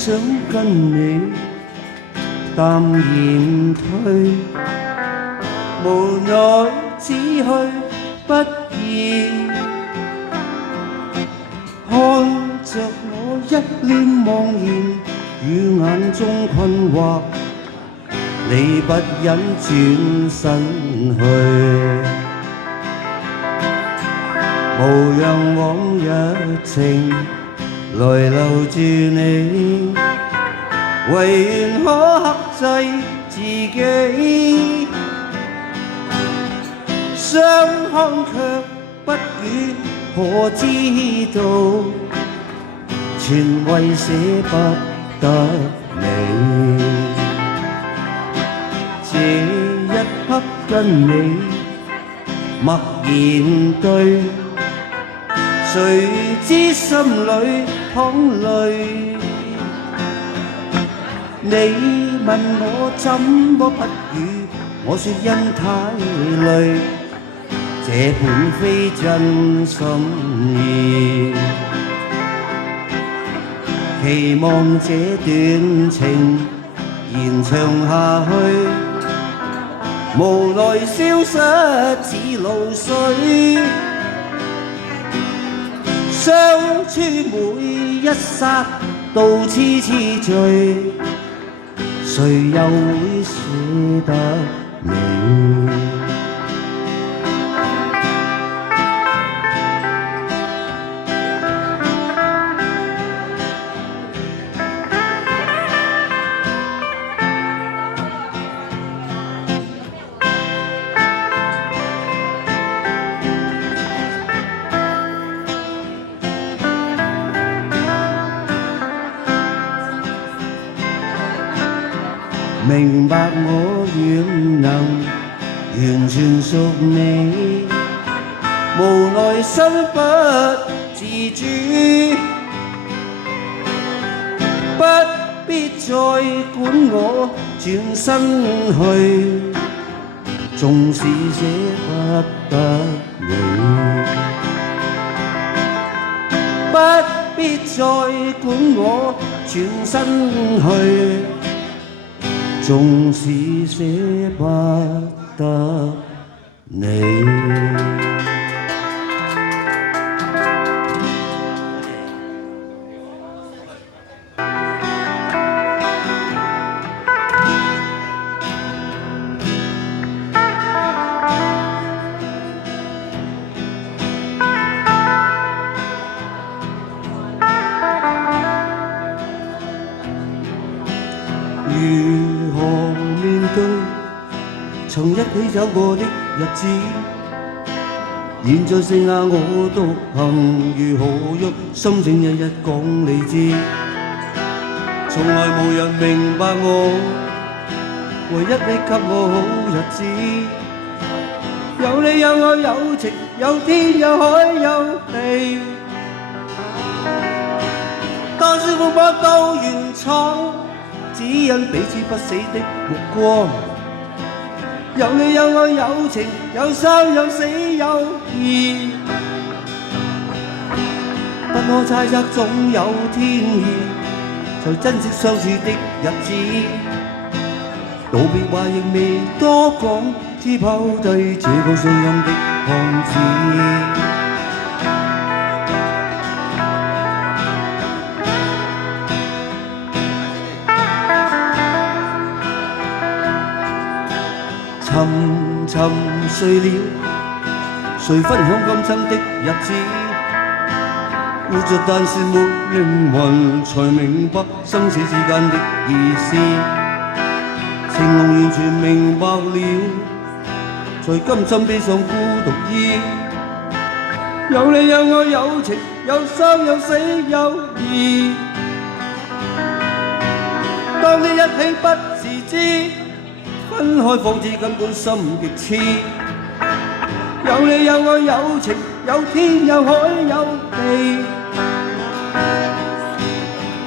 想跟你淡然退，無奈只去不易。看着我一臉茫然，與眼中困惑，你不忍轉身去，無讓往日情來留住你，唯願可克制自己，相看卻不語，可知道全為捨不得你。這一刻跟你默然對，誰知心裏淌淚。你問我怎麼不語，我說因太累，這本非真心意。期望這段情延長下去，無奈消失似露水，相處每一剎都痴痴醉，誰又會捨得你？明白我願能完全屬你，無奈身不自主，不必再管我轉身去，縱使捨不得你，不必再管我轉身去，縱使捨不得你。如何面對曾一起走過的日子，現在剩下我獨行，如何喐心情日日講你知，從來無人明白我，唯一你給我好日子，有你有我有情有天有海有地，多少風波都願闖，只因彼此不死的目光，有你有我有情有生有死有義，不可猜測總有天意，才珍惜相處的日子，道別話亦未多講，只拋低這個傷心的漢子。沉沉睡了，誰分享今生的日子？活着但是沒靈魂，才明白生死之間的意思。情濃完全明白了，才甘心悲傷孤獨醫。有你有我有情有生有死有義，當你一起不自知，分開方知根本心極痴，有你有我有情有天有海有地，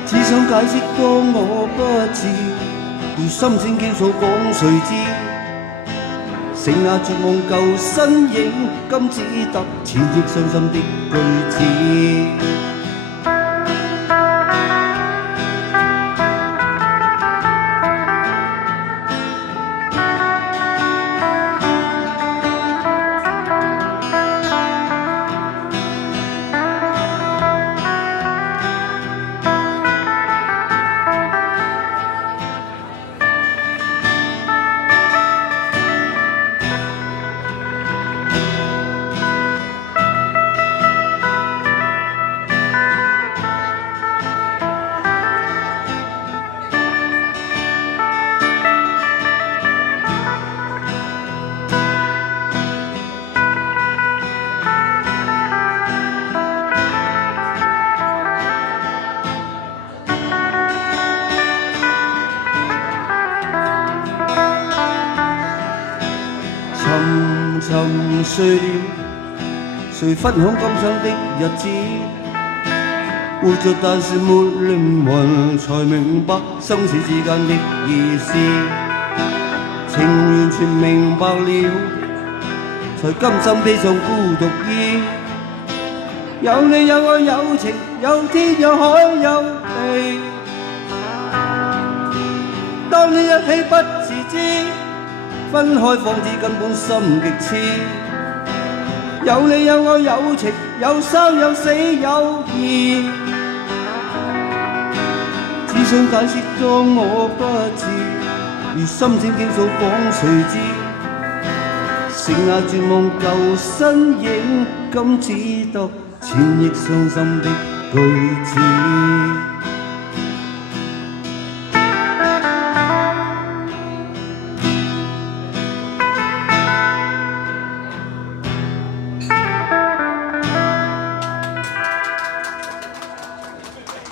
只想解釋當我不智，如心聲傾訴講誰知，剩下絕望舊身影，今只得千億傷心的句子。沉睡了，誰分享今生的日子？活着但是沒靈魂，才明白生死之間的意思。情完全明白了，才甘心披上孤獨衣。有你有愛有情有天有海有地，當你一起不自知，分開方知根本心極痴。有你有愛有情有生有死有義，只想解釋當我不智，如心聲傾訴講誰知？剩下絕望舊身影，今只得千億傷心的句子。